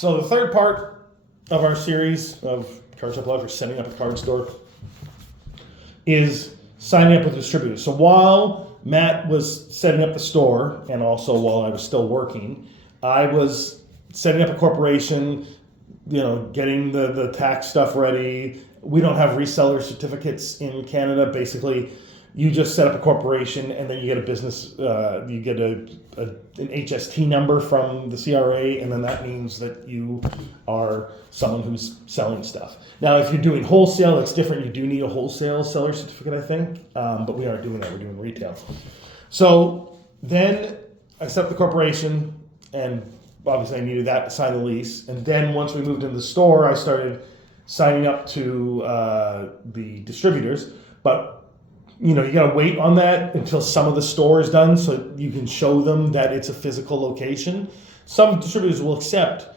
So the third part of our series of Card Shop Live for setting up a card store is signing up with distributors. So while Matt was setting up the store, and also while I was still working, I was setting up a corporation, getting the tax stuff ready. We don't have reseller certificates in Canada. Basically, you just set up a corporation, and then you get a business, you get an HST number from the CRA, and then that means that you are someone who's selling stuff. Now, if you're doing wholesale, it's different. You do need a wholesale seller certificate, I think, but we aren't doing that. We're doing retail. So then I set up the corporation, and obviously I needed that to sign the lease. And then once we moved into the store, I started signing up to the distributors, but you got to wait on that until some of the store is done so you can show them that it's a physical location. Some distributors will accept,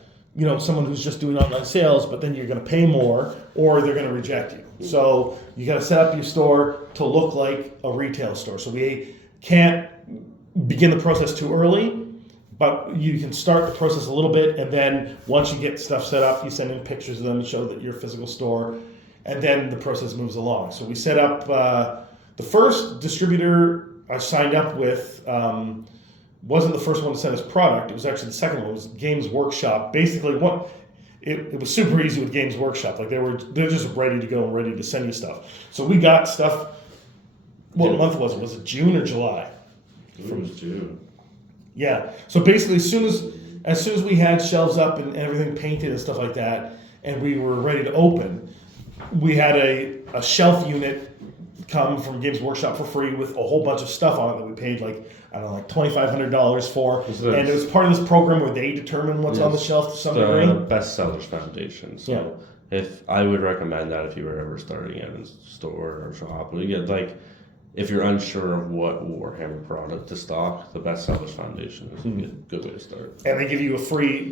someone who's just doing online sales, but then you're going to pay more or they're going to reject you. So you got to set up your store to look like a retail store. So we can't begin the process too early, but you can start the process a little bit, and then once you get stuff set up, you send in pictures of them and show that you're a physical store, and then the process moves along. So we set up... the first distributor I signed up with wasn't the first one to send us product. It was actually the second one. It was Games Workshop. Basically, it was super easy with Games Workshop. Like they're just ready to go and ready to send you stuff. So we got stuff. What month was it? Was it June or July? It was June. Yeah. So basically, as soon as we had shelves up and everything painted and stuff like that, and we were ready to open, we had a shelf unit come from Games Workshop for free with a whole bunch of stuff on it that we paid like $2,500 for, and it was part of this program where they determine what's on the shelf to some degree. The Bestsellers Foundation. So if I would recommend that if you were ever starting at a store or shop, if you're unsure of what Warhammer product to stock, the Bestsellers Foundation is a good way to start. And they give you a free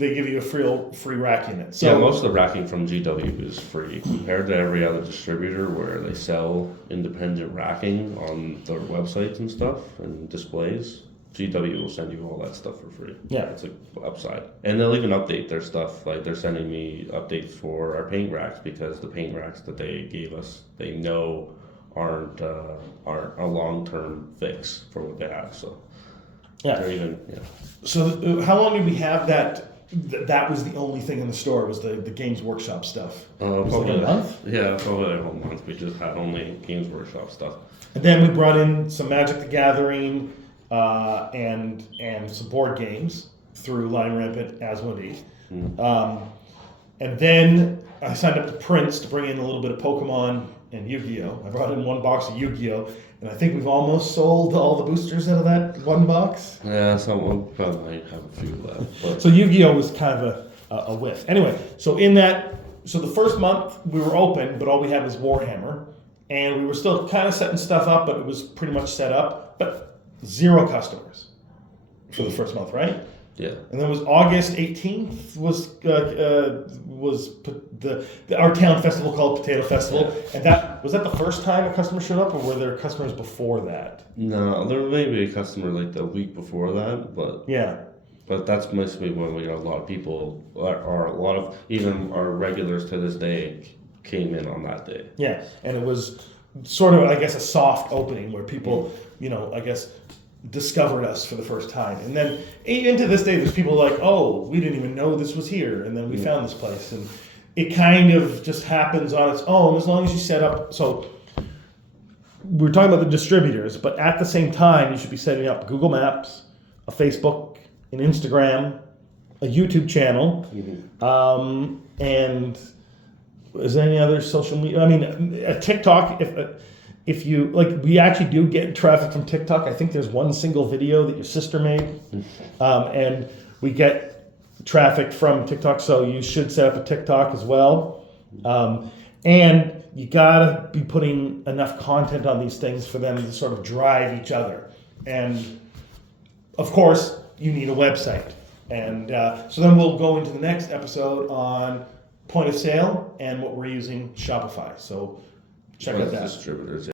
rack unit. So most of the racking from GW is free compared to every other distributor where they sell independent racking on their websites and stuff and displays. GW will send you all that stuff for free. Yeah, it's an upside, and they'll even update their stuff. Like they're sending me updates for our paint racks because the paint racks that they gave us, they know aren't a long-term fix for what they have. So So how long did we have that? That was the only thing in the store was the Games Workshop stuff. Probably a month. Yeah, probably a whole month. We just had only Games Workshop stuff. And then we brought in some Magic the Gathering and some board games through Line Rampant, Asmodee. And then I signed up to Prince to bring in a little bit of Pokemon and Yu-Gi-Oh! I brought in one box of Yu-Gi-Oh! And I think we've almost sold all the boosters out of that one box. Yeah, so we'll probably have a few left. But. So Yu-Gi-Oh! Was kind of a whiff. Anyway, so the first month we were open, but all we had was Warhammer. And we were still kind of setting stuff up, but it was pretty much set up. But 0 customers for the first month, right? Yeah. And then it was August 18th was our town festival called Potato Festival, and that was the first time a customer showed up, or were there customers before that? No, there may be a customer like the week before that, but but that's mostly when we got a lot of people, or a lot of even our regulars to this day came in on that day. Yeah, and it was sort of, I guess, a soft opening where people, I guess, discovered us for the first time. And then even to this day, there's people like, oh, we didn't even know this was here, and then we found this place. And it kind of just happens on its own as long as you set up. So we're talking about the distributors, but at the same time, you should be setting up Google Maps, a Facebook, an Instagram, a YouTube channel, and is there any other social media? I mean, a TikTok, if you we actually do get traffic from TikTok. I think there's one single video that your sister made, and we get traffic from TikTok. So you should set up a TikTok as well, and you gotta be putting enough content on these things for them to sort of drive each other. And of course, you need a website. And so then we'll go into the next episode on point of sale and what we're using Shopify. So check out that. Distributors.